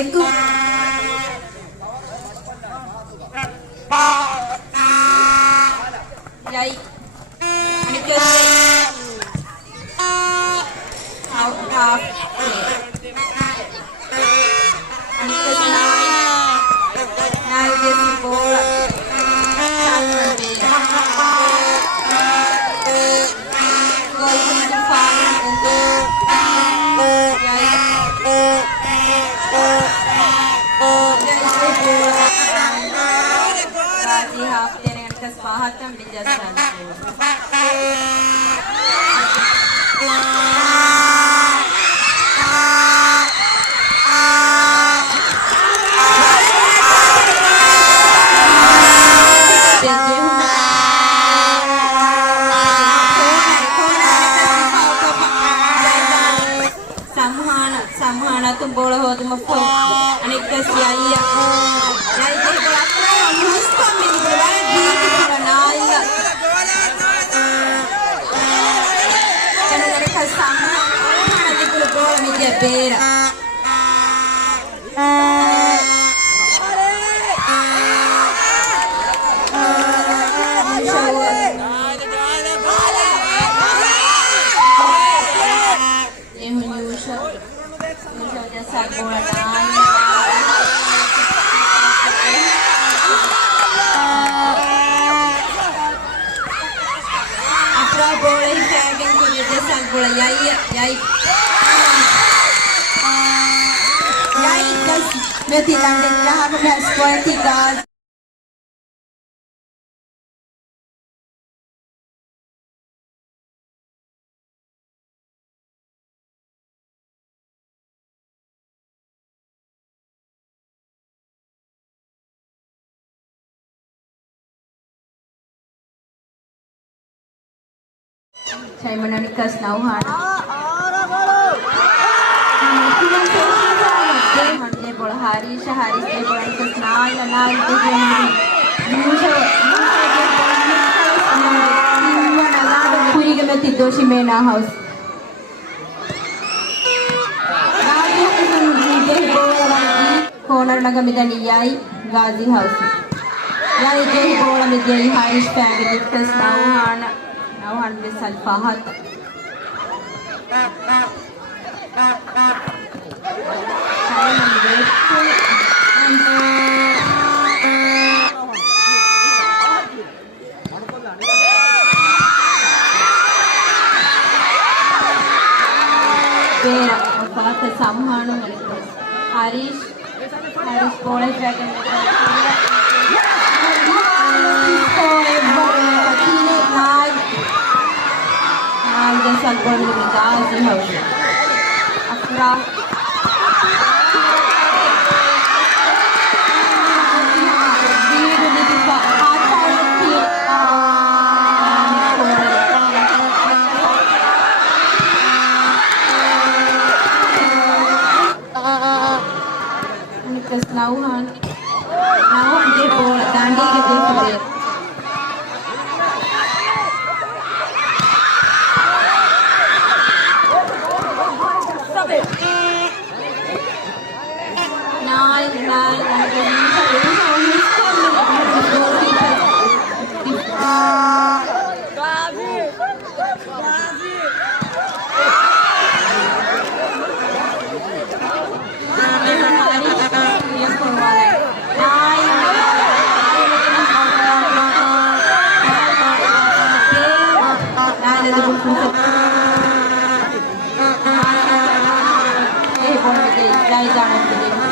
Eku. Yai. Anikas. Half. Anikas nine just bola. Gol kemudian Fahri untuk Yai. Raji half dengan kesepakatan menjelaskan. Samhana tu bola ho tu mafo anik kas yai yai je bola musta min bola di bola naila kana kana kas samhana di bola mi je bera bola yai kas meti landing laha pada square 3 saya menanikas nauhan dia bola Haris dia bola nikas naila puri ke meti doshi mena house corner naga midani yai gazi house yai je bola midani Haris family nikas nauhan besal fahat Vera, fahat samhanu Haris bola dragon besal bola gazi house Afra nauhan dia bola dandi ke dia player Jai jana